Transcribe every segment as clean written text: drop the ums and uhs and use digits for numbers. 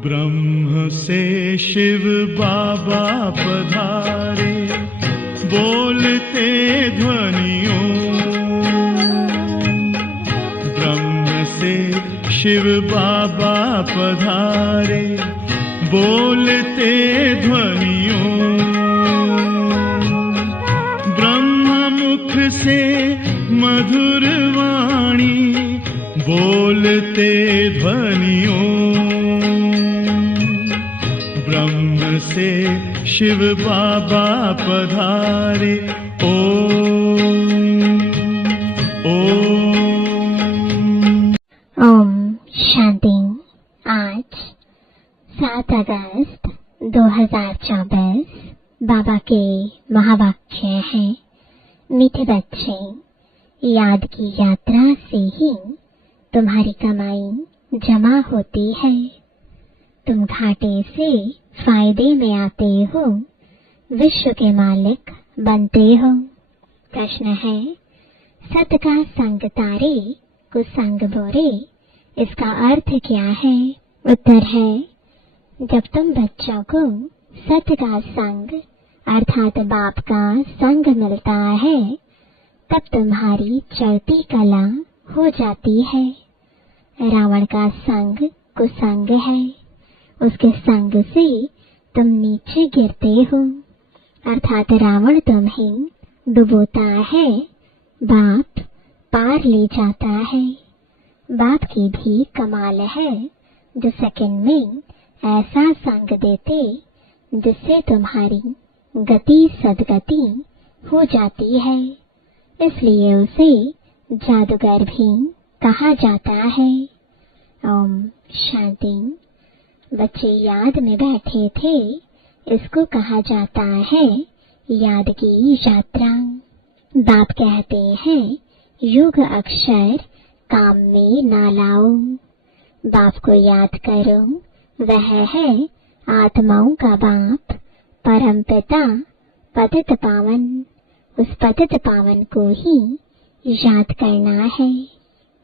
ब्रह्म से शिव बाबा पधारे, बोलते ध्वनियों। ब्रह्म से शिव बाबा पधारे, बोलते ध्वनियों। ब्रह्म मुख से मधुर वाणी, बोलते ध्वनियों। ब्रह्म से शिव बाबा पधारे, ओम शांति। आज 7 अगस्त 2024 बाबा के महावाक्य हैं, मीठे बच्चे, याद की यात्रा से ही तुम्हारी कमाई जमा होती है। तुम घाटे से फायदे में आते हो, विश्व के मालिक बनते हो। प्रश्न है, सत का संग तारे, कुसंग बोरे, इसका अर्थ क्या है? उत्तर है, जब तुम बच्चों को सत्य का संग अर्थात बाप का संग मिलता है, तब तुम्हारी चढ़ती कला हो जाती है। रावण का संग कुसंग है, उसके संग से तुम नीचे गिरते हो, अर्थात रावण तुम्हें डुबोता है, बाप पार ले जाता है। बाप की भी कमाल है, जो सेकंड में ऐसा संग देते जिससे तुम्हारी गति सदगति हो जाती है। इसलिए उसे जादूगर भी कहा जाता है। ओम शांति। बच्चे याद में बैठे थे, इसको कहा जाता है याद की यात्रा। बाप कहते हैं, युग अक्षर काम में ना लाओ। बाप को याद करो, वह है आत्माओं का बाप, परम पिता, पतित पावन। उस पतित पावन को ही याद करना है।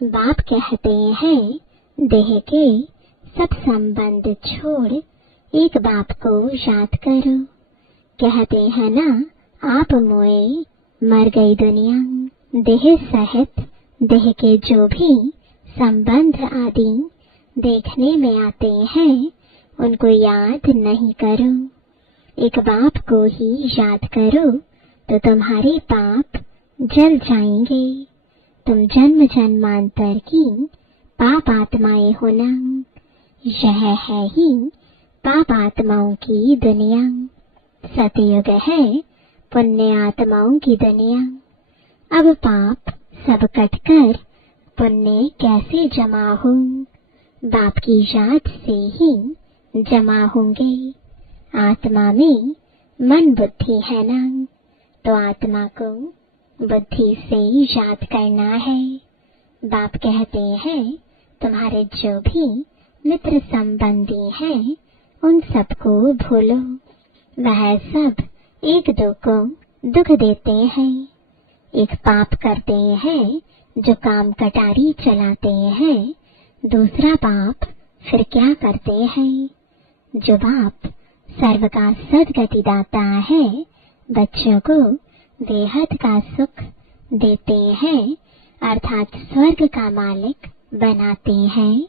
बाप कहते हैं, देह के सब संबंध छोड़ एक बाप को याद करो। कहते हैं ना, आप मोए मर गई दुनिया। देह सहित देह के जो भी संबंध आदि देखने में आते हैं, उनको याद नहीं करो। एक बाप को ही याद करो तो तुम्हारे पाप जल जाएंगे। तुम जन्म जन्मांतर की पाप आत्माएं हो ना। यह है ही पाप आत्माओं की दुनिया। सतयुग है पुण्य आत्माओं की दुनिया। अब पाप सब कटकर पुण्य कैसे जमा हो? बाप की याद से ही जमा होंगे। आत्मा में मन बुद्धि है ना, तो आत्मा को बुद्धि से याद करना है। बाप कहते हैं, तुम्हारे जो भी मित्र संबंधी हैं, उन सबको भूलो। वह सब एक दो को दुख देते हैं। एक पाप करते हैं जो काम कटारी चलाते हैं, दूसरा पाप फिर क्या करते हैं? जो बाप सर्व का सदगति दाता है, बच्चों को बेहद का सुख देते हैं, अर्थात स्वर्ग का मालिक बनाते हैं,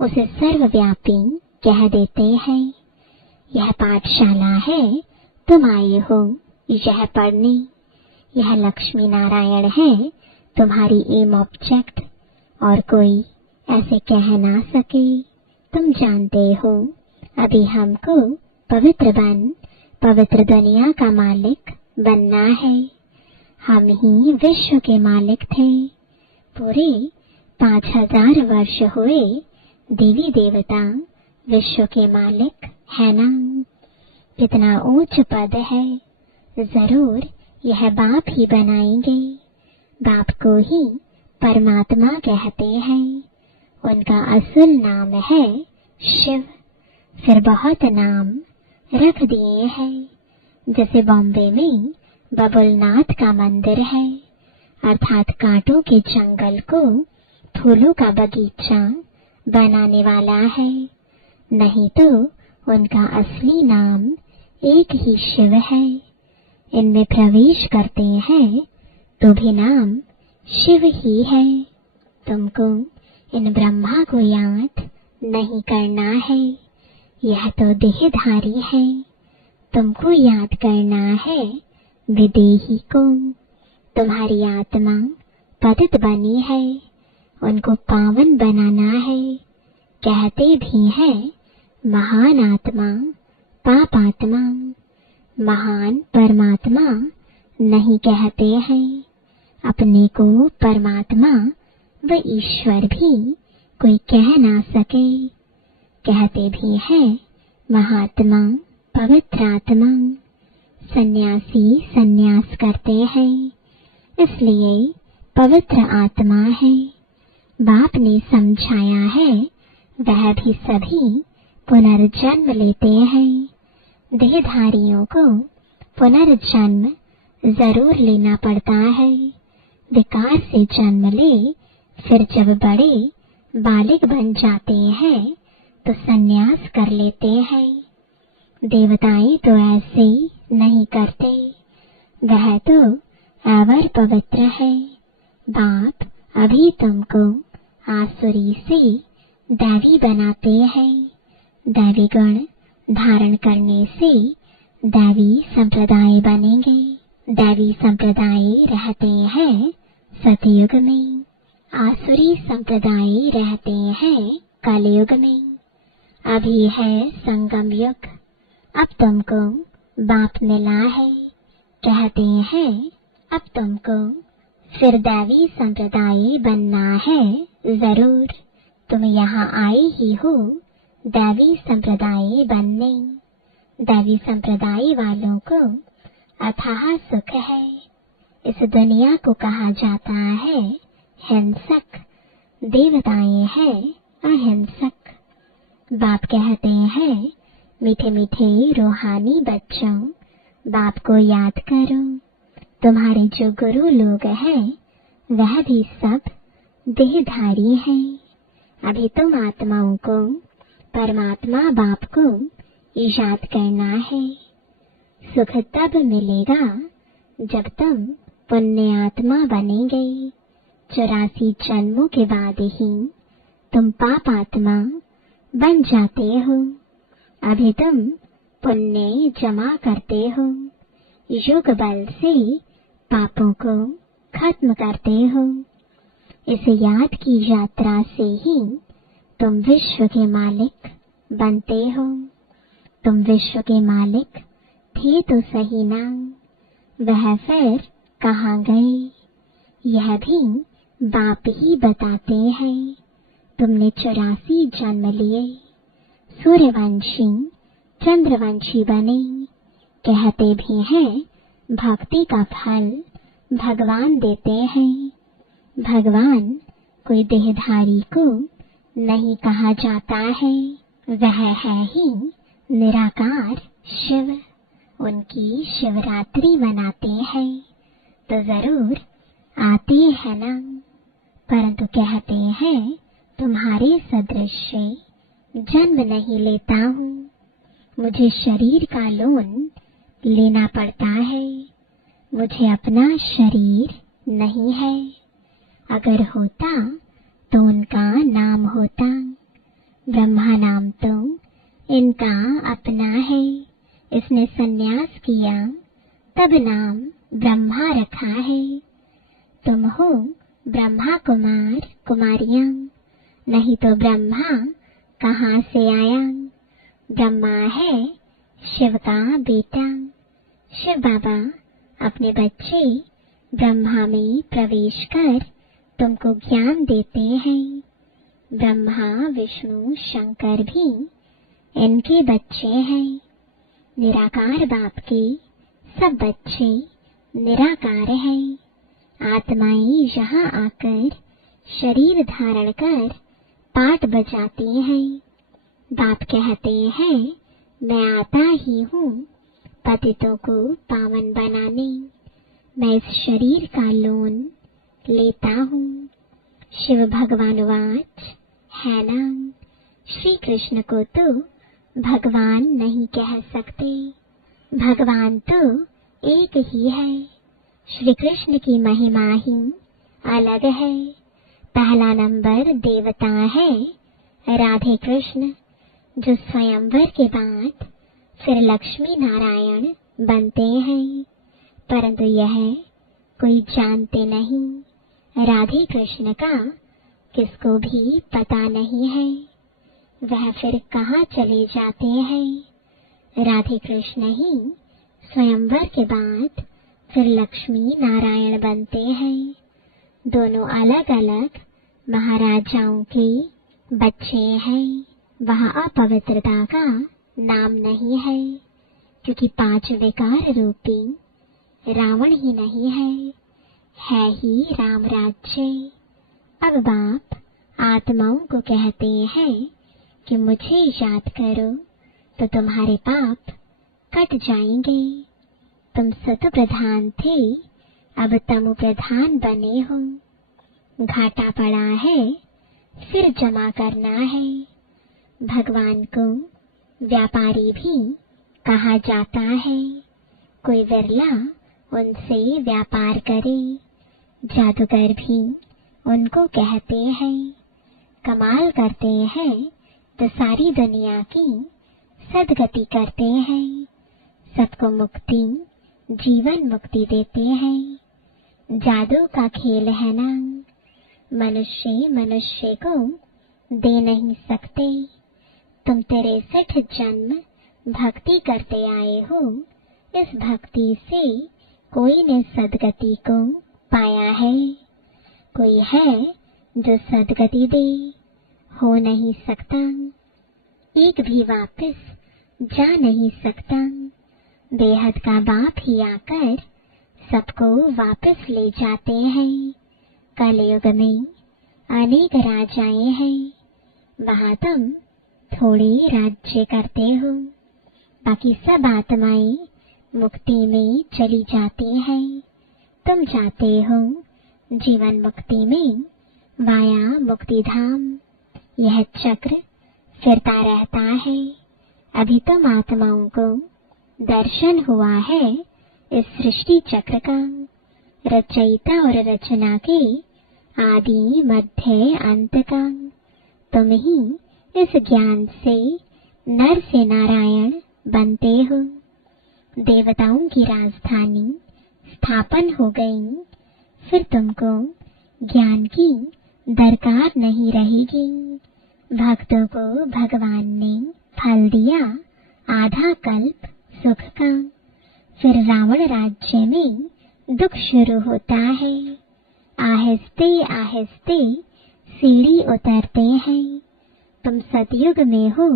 उसे सर्वव्यापी कह देते हैं। यह पाठशाला है, तुम आए हो यह पढ़ने। यह लक्ष्मी नारायण है, तुम्हारी एम ऑब्जेक्ट, और कोई ऐसे कह ना सके। तुम जानते हो, अभी हमको पवित्र बन पवित्र दुनिया का मालिक बनना है। हम ही विश्व के मालिक थे। पूरे 5000 वर्ष हुए देवी देवता विश्व के मालिक है ना। कितना ऊंच पद है। जरूर यह बाप ही बनाएंगे। बाप को ही परमात्मा कहते हैं। उनका असल नाम है शिव। फिर बहुत नाम रख दिए हैं। जैसे बॉम्बे में बबुलनाथ का मंदिर है, अर्थात कांटों के जंगल को फूलों का बगीचा बनाने वाला है। नहीं तो उनका असली नाम एक ही शिव है। इनमें प्रवेश करते हैं तो भी नाम शिव ही है। तुमको इन ब्रह्मा को याद नहीं करना है, यह तो देहधारी है। तुमको याद करना है विदेही को। तुम्हारी आत्मा पतित बनी है, उनको पावन बनाना है। कहते भी हैं महान आत्मा पापात्मा। महान परमात्मा नहीं कहते हैं। अपने को परमात्मा व ईश्वर भी कोई कह ना सके। कहते भी हैं महात्मा पवित्र आत्मा। सन्यासी सन्यास करते हैं, इसलिए पवित्र आत्मा है। बाप ने समझाया है वह भी सभी पुनर्जन्म लेते हैं। देहधारियों को पुनर्जन्म जरूर लेना पड़ता है। विकार से जन्म ले, फिर जब बड़े बालिग बन जाते हैं तो सन्यास कर लेते हैं। देवताएं तो ऐसे नहीं करते, वह तो अवर पवित्र है। बाप अभी तुमको आसुरी से दैवी बनाते हैं। दैवी गुण धारण करने से दैवी संप्रदाय बनेंगे। दैवी संप्रदाय रहते हैं सतयुग में, आसुरी संप्रदाय रहते हैं कलयुग में। अभी है संगम युग। अब तुमको बाप मिला है। कहते हैं अब तुमको फिर दैवी संप्रदाय बनना है जरूर। तुम यहाँ आए ही हो दैवी संप्रदाय बनने। दैवी संप्रदाय वालों को अथाह सुख है। इस दुनिया को कहा जाता है हिंसक, देवताएं हैं अहिंसक। बाप कहते हैं मीठे मीठे रूहानी बच्चों, बाप को याद करो। तुम्हारे जो गुरु लोग हैं वह भी सब देहधारी हैं। अभी तुम आत्माओं को परमात्मा बाप को याद करना है। सुख तब मिलेगा जब तुम पुण्य आत्मा बनेंगे। 84 जन्मों के बाद ही तुम पाप आत्मा बन जाते हो। अभी तुम पुण्य जमा करते हो, योग बल से पापों को खत्म करते हो। इस याद की यात्रा से ही तुम विश्व के मालिक बनते हो। तुम विश्व के मालिक थे तो सही ना, वह फिर कहाँ गए यह भी बाप ही बताते हैं। तुमने 84 जन्म लिए, सूर्यवंशी चंद्रवंशी बने। कहते भी हैं भक्ति का फल भगवान देते हैं। भगवान कोई देहधारी को नहीं कहा जाता है, वह है ही निराकार शिव। उनकी शिवरात्रि मनाते हैं तो जरूर आते हैं ना, परंतु कहते हैं तुम्हारे सदृश से जन्म नहीं लेता हूँ। मुझे शरीर का लोन लेना पड़ता है। मुझे अपना शरीर नहीं है। अगर होता तो उनका नाम होता। ब्रह्मा नाम तो इनका अपना है। इसने सन्यास किया तब नाम ब्रह्मा रखा है। तुम हो ब्रह्मा कुमार कुमारियां, नहीं तो ब्रह्मा कहाँ से आया। ब्रह्मा है शिव का बेटा। शिव बाबा अपने बच्चे ब्रह्मा में प्रवेश कर तुमको ज्ञान देते हैं। ब्रह्मा विष्णु शंकर भी इनके बच्चे हैं। निराकार बाप के सब बच्चे निराकार है। आत्माएं यहाँ आकर शरीर धारण कर पाठ बजाती हैं। बाप कहते हैं, मैं आता ही हूँ पतितों को पावन बनाने। मैं इस शरीर का लोन लेता हूँ। शिव भगवान वाच है ना, श्री कृष्ण को तो भगवान नहीं कह सकते। भगवान तो एक ही है। श्री कृष्ण की महिमा ही अलग है। पहला नंबर देवता है राधे कृष्ण, जो स्वयंवर के बाद फिर लक्ष्मी नारायण बनते हैं। परंतु यह कोई जानते नहीं। राधे कृष्ण का किसको भी पता नहीं है, वह फिर कहाँ चले जाते हैं। राधे कृष्ण ही स्वयंवर के बाद फिर लक्ष्मी नारायण बनते हैं। दोनों अलग अलग महाराजाओं के बच्चे हैं। वहाँ अपवित्रता का नाम नहीं है, क्योंकि 5 विकार रूपी रावण ही नहीं है ही राम राज्य। अब बाप आत्माओं को कहते हैं कि मुझे याद करो तो तुम्हारे पाप कट जाएंगे। तुम सत प्रधान थे, अब तमो प्रधान बने हो। घाटा पड़ा है, फिर जमा करना है। भगवान को व्यापारी भी कहा जाता है। कोई विरला उनसे व्यापार करे। जादूगर भी उनको कहते हैं। कमाल करते हैं तो सारी दुनिया की सदगति करते हैं। सबको मुक्ति, जीवन मुक्ति देते हैं। जादू का खेल है ना, मनुष्य मनुष्य को दे नहीं सकते। तुम 63 जन्म भक्ति करते आए हो। इस भक्ति से कोई ने सदगति को पाया है? कोई है जो सदगति दे? हो नहीं सकता। एक भी वापस जा नहीं सकता। बेहद का बाप ही आकर सबको वापस ले जाते हैं। कलयुग में अनेक राजाएं हैं। वहाँ तुम थोड़े राज्य करते हो, बाकी सब आत्माएं मुक्ति में चली जाती हैं। तुम जाते हो जीवन मुक्ति में वाया मुक्ति धाम। यह चक्र फिरता रहता है। अभी तुम आत्माओं को दर्शन हुआ है इस सृष्टि चक्र का, रचयिता और रचना के आदि मध्य अंत का। तुम ही इस ज्ञान से नर से नारायण बनते हो। देवताओं की राजधानी स्थापन हो गई, फिर तुमको ज्ञान की दरकार नहीं रहेगी। भक्तों को भगवान ने फल दिया आधा कल्प सुख का। फिर रावण राज्य में दुख शुरू होता है। आहिस्ते आहिस्ते सीढ़ी उतरते हैं। तुम सतयुग में हो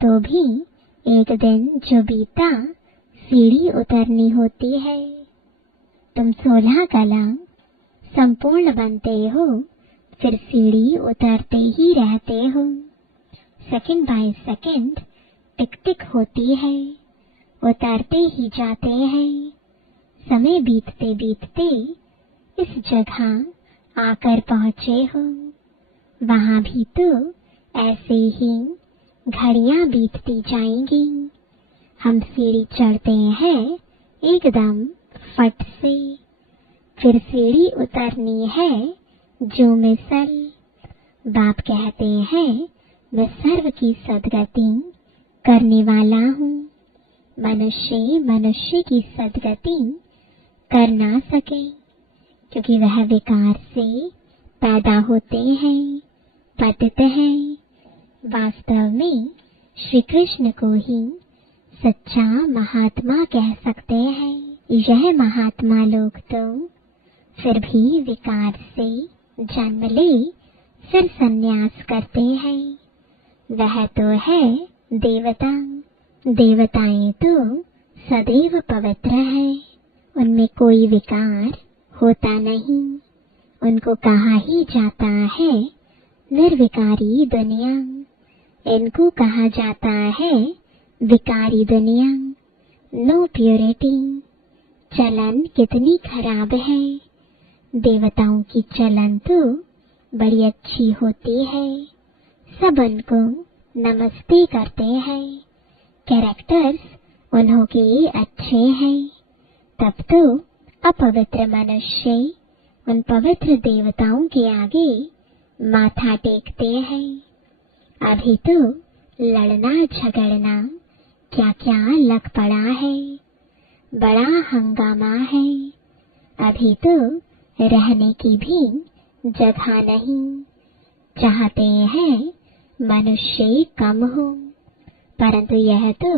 तो भी एक दिन जो बीता सीढ़ी उतरनी होती है। तुम 16 कला संपूर्ण बनते हो, फिर सीढ़ी उतरते ही रहते हो। सेकंड बाय सेकंड टिक टिक होती है, उतरते ही जाते हैं। समय बीतते बीतते इस जगह आकर पहुँचे हो। वहाँ भी तो ऐसे ही घड़ियां बीतती जाएंगी। हम सीढ़ी चढ़ते हैं एकदम फट से, फिर सीढ़ी उतरनी है जो मिसल। बाप कहते हैं, मैं सर्व की सदगति करने वाला हूँ। मनुष्य मनुष्य की सदगति कर ना सके, क्योंकि वह विकार से पैदा होते हैं, पतित हैं। वास्तव में श्री कृष्ण को ही सच्चा महात्मा कह सकते हैं। यह महात्मा लोग तो फिर भी विकार से जन्म ले फिर संन्यास करते हैं। वह तो है देवता। देवताएं तो सदैव पवित्र हैं, उनमें कोई विकार होता नहीं। उनको कहा ही जाता है निर्विकारी दुनिया। इनको कहा जाता है विकारी दुनिया। No purity. चलन कितनी खराब है। देवताओं की चलन तो बड़ी अच्छी होती है। सब उनको नमस्ते करते हैं। कैरेक्टर्स उन्हों के अच्छे हैं। तब तो अपवित्र मनुष्य उन पवित्र देवताओं के आगे माथा टेकते हैं। अभी तो लड़ना झगड़ना क्या क्या लग पड़ा है। बड़ा हंगामा है। अभी तो रहने की भी जगह नहीं। चाहते हैं मनुष्य कम हो, परंतु यह तो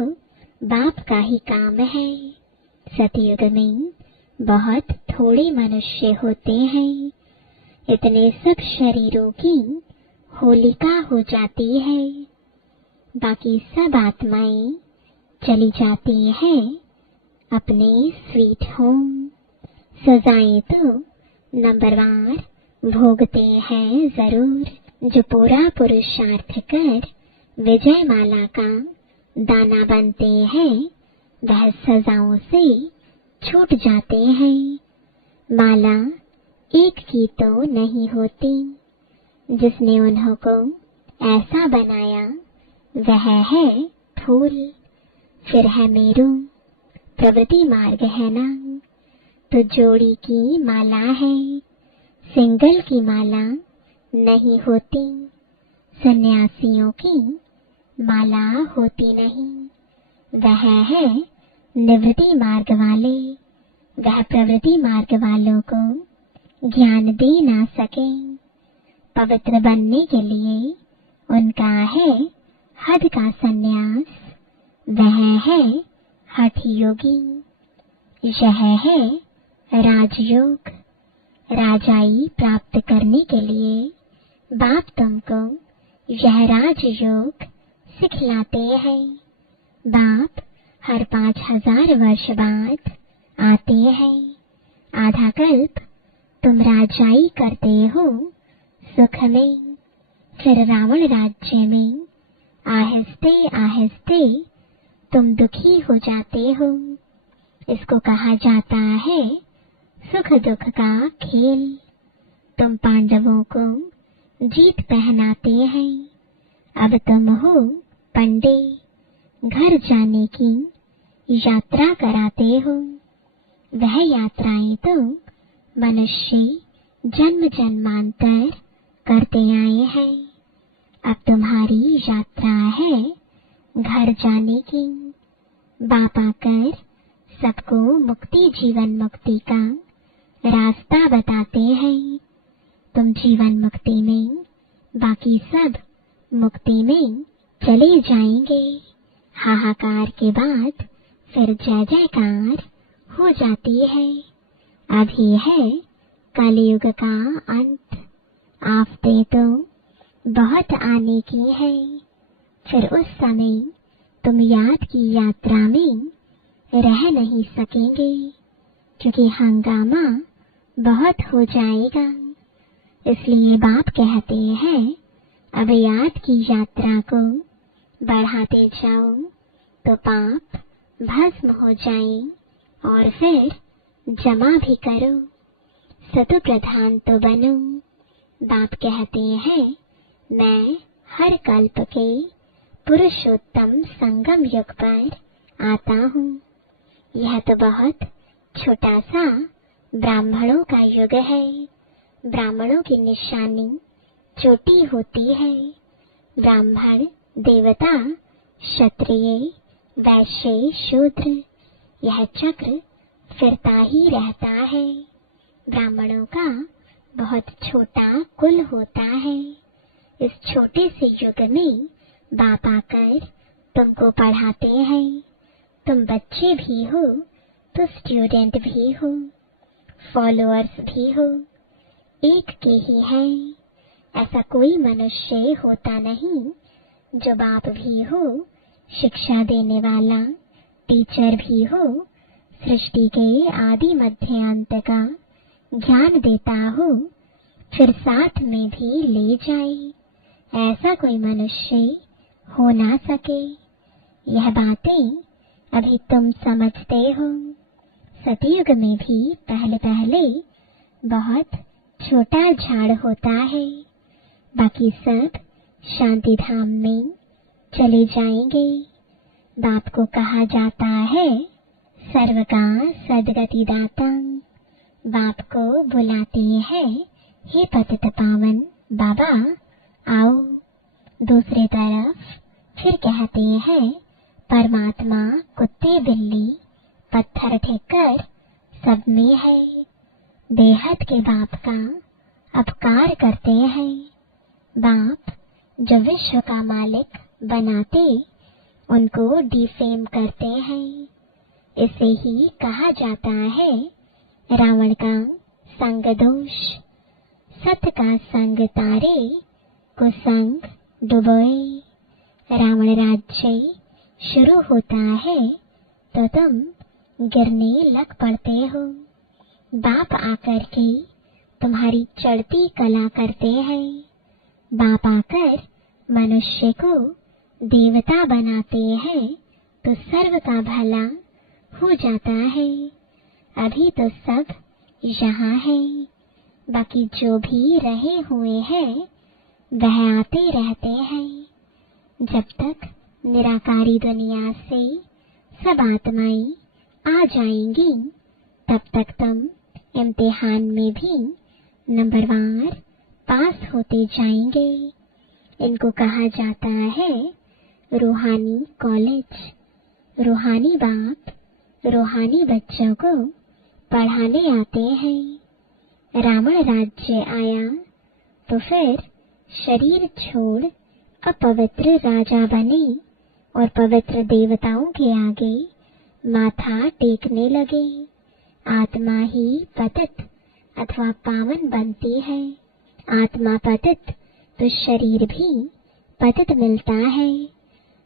बाप का ही काम है। सतयुग में बहुत थोड़े मनुष्य होते हैं। इतने सब शरीरों की होलिका हो जाती है। बाकी सब आत्माएं चली जाती हैं अपने स्वीट होम। सजाएं तो नंबरवार भोगते हैं जरूर। जो पूरा पुरुषार्थ कर विजय माला का दाना बनते हैं, वह सजाओं से छूट जाते हैं। माला एक की तो नहीं होती। जिसने उन्हों को ऐसा बनाया वह है फूल। फिर है मेरू। प्रवृत्ति मार्ग है ना, तो जोड़ी की माला है। सिंगल की माला नहीं होती। सन्यासियों की माला होती नहीं। वह है निवृत्ति मार्ग वाले। वह प्रवृत्ति मार्ग वालों को ज्ञान दे ना सके। पवित्र बनने के लिए उनका है हद का सन्यास। वह है हठ योगी। यह है राजयोग। राजाई प्राप्त करने के लिए बाप तुमको यह राजयोग सिखलाते हैं। बाप हर 5000 वर्ष बाद आते हैं। आधा कल्प तुम राजाई करते हो सुख में। फिर रावण राज्य में आहिस्ते आहिस्ते तुम दुखी हो जाते हो। इसको कहा जाता है सुख दुख का खेल। तुम पांडवों को जीत पहनाते हैं। अब तुम हो पंडित। घर जाने की यात्रा कराते हो। वह यात्राएं तो मनुष्य जन्म जन्मांतर करते आए हैं। अब तुम्हारी यात्रा है घर जाने की। बाप आकर सबको मुक्ति जीवन मुक्ति का रास्ता बताते हैं। तुम जीवन मुक्ति में, बाकी सब मुक्ति में चले जाएंगे। हाहाकार के बाद फिर जय जयकार हो जाती है। अभी है कलयुग का अंत। आफतें तो बहुत आने की है। फिर उस समय तुम याद की यात्रा में रह नहीं सकेंगे, क्योंकि हंगामा बहुत हो जाएगा। इसलिए बाप कहते हैं अब याद की यात्रा को बढ़ाते जाओ तो पाप भस्म हो जाए और फिर जमा भी करो। सतो प्रधान तो बनो। बाप कहते हैं मैं हर कल्प के पुरुषोत्तम संगम युग पर आता हूँ। यह तो बहुत छोटा सा ब्राह्मणों का युग है। ब्राह्मणों की निशानी चोटी होती है। ब्राह्मण, देवता, क्षत्रिय, वैश्य, शूद्र, यह चक्र फिरता ही रहता है। ब्राह्मणों का बहुत छोटा कुल होता है। इस छोटे से युग में बाप आकर तुमको पढ़ाते हैं। तुम बच्चे भी हो तो स्टूडेंट भी हो, फॉलोअर्स भी हो, एक के ही हैं। ऐसा कोई मनुष्य होता नहीं जो बाप भी हो, शिक्षा देने वाला टीचर भी हो, सृष्टि के आदि मध्य अंत का ज्ञान देता हूँ, फिर साथ में भी ले जाए, ऐसा कोई मनुष्य हो ना सके। यह बातें अभी तुम समझते हो। सतयुग में भी पहले पहले बहुत छोटा झाड़ होता है, बाकी सब शांति धाम में चले जाएंगे। बाप को कहा जाता है सर्व का सदगति दाता। बाप को बुलाते हैं, हे पतित पावन बाबा आओ। दूसरी तरफ फिर कहते हैं परमात्मा कुत्ते बिल्ली पत्थर ठेकर सब में है। बेहद के बाप का अपकार करते हैं। बाप जो विश्व का मालिक बनाते, उनको डिफेम करते हैं। इसे ही कहा जाता है रावण का संग दोष। सत्य का संग तारे, कुसंग डुबोए। रावण राज्य शुरू होता है तो तुम गिरने लग पड़ते हो। बाप आकर के तुम्हारी चढ़ती कला करते हैं। बाप आकर मनुष्य को देवता बनाते हैं तो सर्व का भला हो जाता है। अभी तो सब यहाँ है, बाकी जो भी रहे हुए हैं वह आते रहते हैं। जब तक निराकारी दुनिया से सब आत्माएं आ जाएंगी, तब तक तुम इम्तिहान में भी नंबरवार पास होते जाएंगे। इनको कहा जाता है रूहानी कॉलेज। रूहानी बाप रूहानी बच्चों को पढ़ाने आते हैं। रावण राज्य आया तो फिर शरीर छोड़ अपवित्र राजा बने और पवित्र देवताओं के आगे माथा टेकने लगे। आत्मा ही पतित अथवा पावन बनती है। आत्मा पतित तो शरीर भी पतित मिलता है।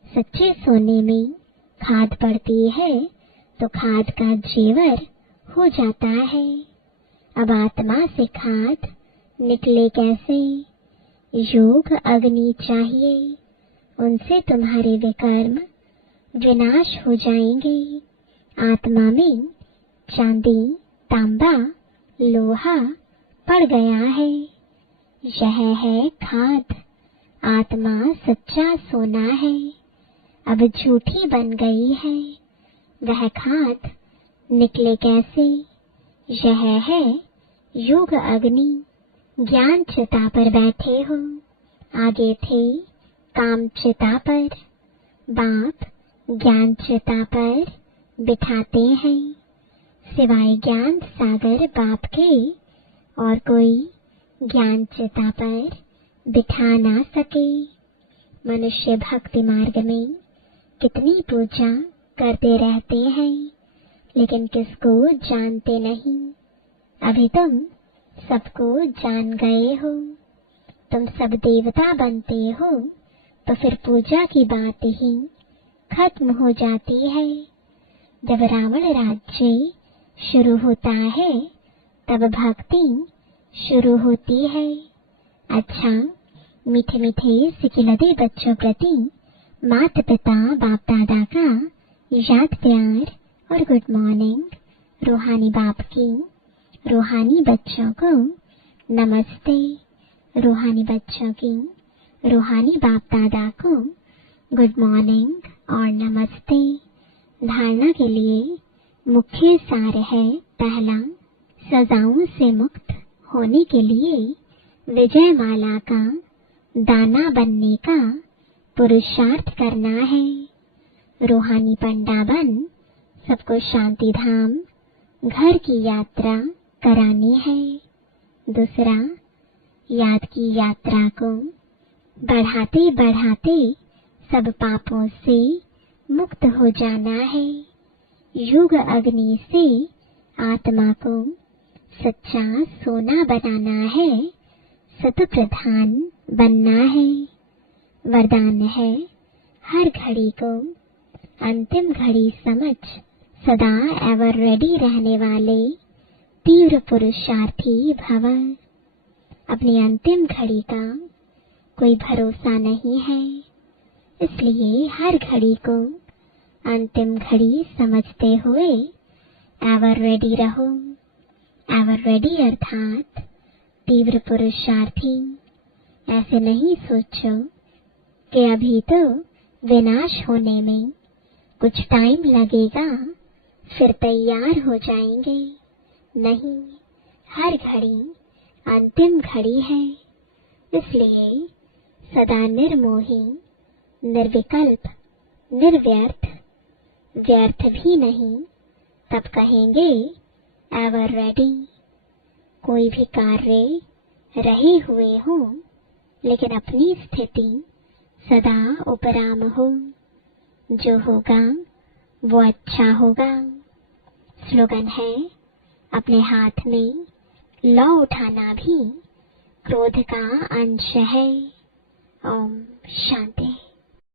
सच्चे सोने में खाद पड़ती है तो खाद का जेवर हो जाता है। अब आत्मा से खाद निकले कैसे? योग अग्नि चाहिए, उनसे तुम्हारे विकर्म विनाश हो जाएंगे। आत्मा में चांदी तांबा लोहा पड़ गया है, यह है खाद। आत्मा सच्चा सोना है, अब झूठी बन गई है। वह खाद निकले कैसे? यह है योग अग्नि। ज्ञान चिता पर बैठे हो, आगे थे काम चिता पर। बाप ज्ञान चिता पर बिठाते हैं। सिवाय ज्ञान सागर बाप के और कोई ज्ञान चिता पर बिठा ना सके। मनुष्य भक्ति मार्ग में कितनी पूजा करते रहते हैं, लेकिन किसको जानते नहीं। अभी तुम सबको जान गए हो। तुम सब देवता बनते हो तो फिर पूजा की बात ही खत्म हो जाती है। जब रावण राज्य शुरू होता है तब भक्ति शुरू होती है। अच्छा, मीठे मीठे सिकिलदे बच्चों प्रति माता पिता बाप दादा का याद प्यार और गुड मॉर्निंग। रूहानी बाप की रूहानी बच्चों को नमस्ते। रूहानी बच्चों की रूहानी बाप दादा को गुड मॉर्निंग और नमस्ते। धारणा के लिए मुख्य सार है, पहला, सजाओं से मुक्त होने के लिए विजय माला का दाना बनने का पुरुषार्थ करना है। रूहानी पंडा बन सबको शांति धाम घर की यात्रा करानी है। दूसरा, याद की यात्रा को बढ़ाते बढ़ाते सब पापों से मुक्त हो जाना है। युग अग्नि से आत्मा को सच्चा सोना बनाना है। सत प्रधान बनना है। वरदान है, हर घड़ी को अंतिम घड़ी समझ सदा एवर रेडी रहने वाले तीव्र पुरुषार्थी भव। अपनी अंतिम घड़ी का कोई भरोसा नहीं है, इसलिए हर घड़ी को अंतिम घड़ी समझते हुए एवर रेडी रहो। एवर रेडी अर्थात तीव्र पुरुषार्थी। ऐसे नहीं सोचो कि अभी तो विनाश होने में कुछ टाइम लगेगा, फिर तैयार हो जाएंगे। नहीं, हर घड़ी अंतिम घड़ी है, इसलिए सदा निर्मोही, निर्विकल्प, निर्व्यर्थ, व्यर्थ भी नहीं, तब कहेंगे एवर रेडी। कोई भी कार्य रहे हुए हो, लेकिन अपनी स्थिति सदा उपराम हो। जो होगा वो अच्छा होगा। स्लोगन है, अपने हाथ में लौ उठाना भी क्रोध का अंश है। ओम शांति।